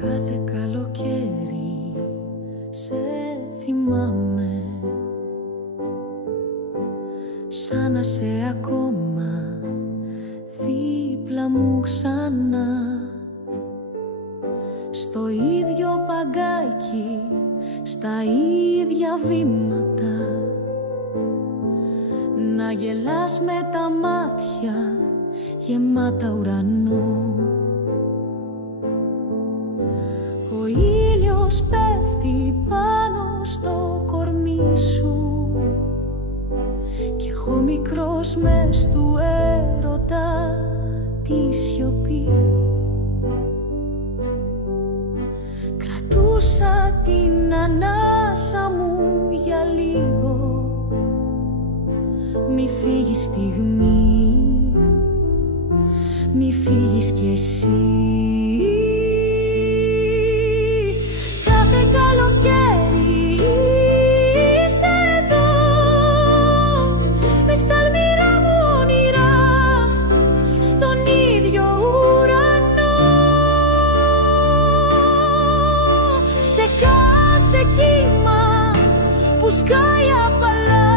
Κάθε καλοκαίρι σε θυμάμαι, σαν να σε ακόμα δίπλα μου ξανά. Στο ίδιο παγκάκι, στα ίδια βήματα, να γελάς με τα μάτια γεμάτα ουρανό. Ο ήλιος πέφτει πάνω στο κορμί σου κι εγώ μικρός μες του έρωτα τη σιωπή. Κρατούσα την ανάσα μου για λίγο, μη φύγεις στιγμή, μη φύγεις κι εσύ. Κάθε καλοκαίρι είσαι εδώ, μες στα αλμυρά μου όνειρα, στον ίδιο ουρανό. Σε κάθε κύμα που σκάει απαλά,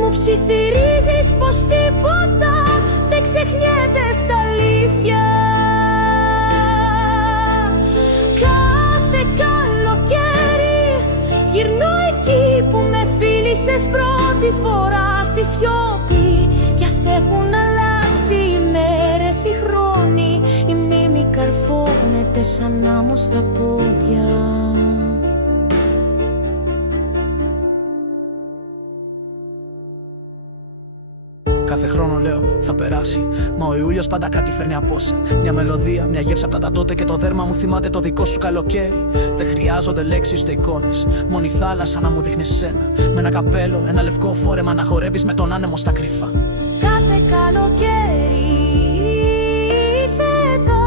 μου ψιθυρίζεις πως τίποτα δεν ξεχνιέται στα αλήθεια. Κάθε καλοκαίρι γυρνώ εκεί που με φίλησες πρώτη φορά στη σιώπη, κι ας έχουν αλλάξει οι μέρες, οι χρόνοι, η μνήμη καρφώνεται σαν άμμο στα πόδια. Κάθε χρόνο λέω θα περάσει, μα ο Ιούλιος πάντα κάτι φέρνει από σε. Μια μελωδία, μια γεύση από τα τότε και το δέρμα μου θυμάται το δικό σου καλοκαίρι. Δεν χρειάζονται λέξεις ούτε εικόνες, μόνο η θάλασσα να μου δείχνει σένα. Με ένα καπέλο, ένα λευκό φόρεμα να χορεύεις με τον άνεμο στα κρυφά. Κάθε καλοκαίρι είσαι εδώ,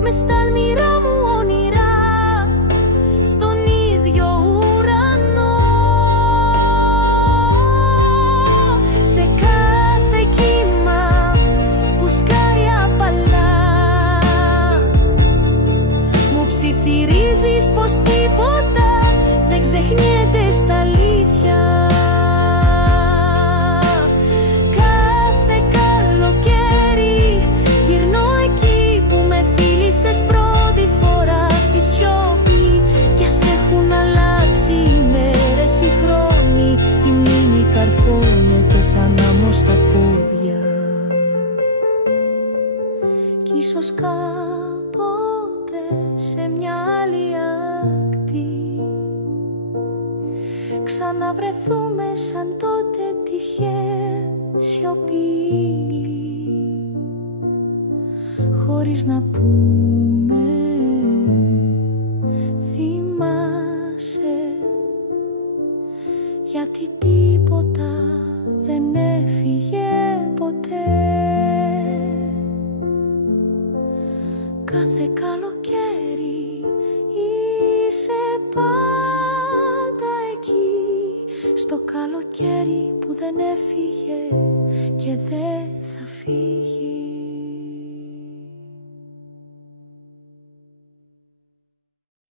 μες στα αλμυρά μου όνειρα, στον ίδιο ουρανό. Σε κάθε κύμα που σκάει απαλά, μου ψιθυρίζεις πως τίποτα δεν ξεχνιέται στα αλήθεια. Κάθε καλοκαίρι γυρνώ εκεί που με φίλησες πρώτη φορά στη σιώπη, κι ας έχουν αλλάξει οι μέρες, οι χρόνοι, η μνήμη καρφώνεται σαν άμμο στα πόδια. Κι ίσως κάποτε σε μια άλλη ακτή ξαναβρεθούμε σαν τότε τυχαία σιωπηλοί, χωρίς να πούμε θυμάσαι, γιατί τίποτα δεν έφυγε ποτέ. Κάθε καλοκαίρι είσαι πάντα εκεί, στο καλοκαίρι που δεν έφυγε και δεν θα φύγει.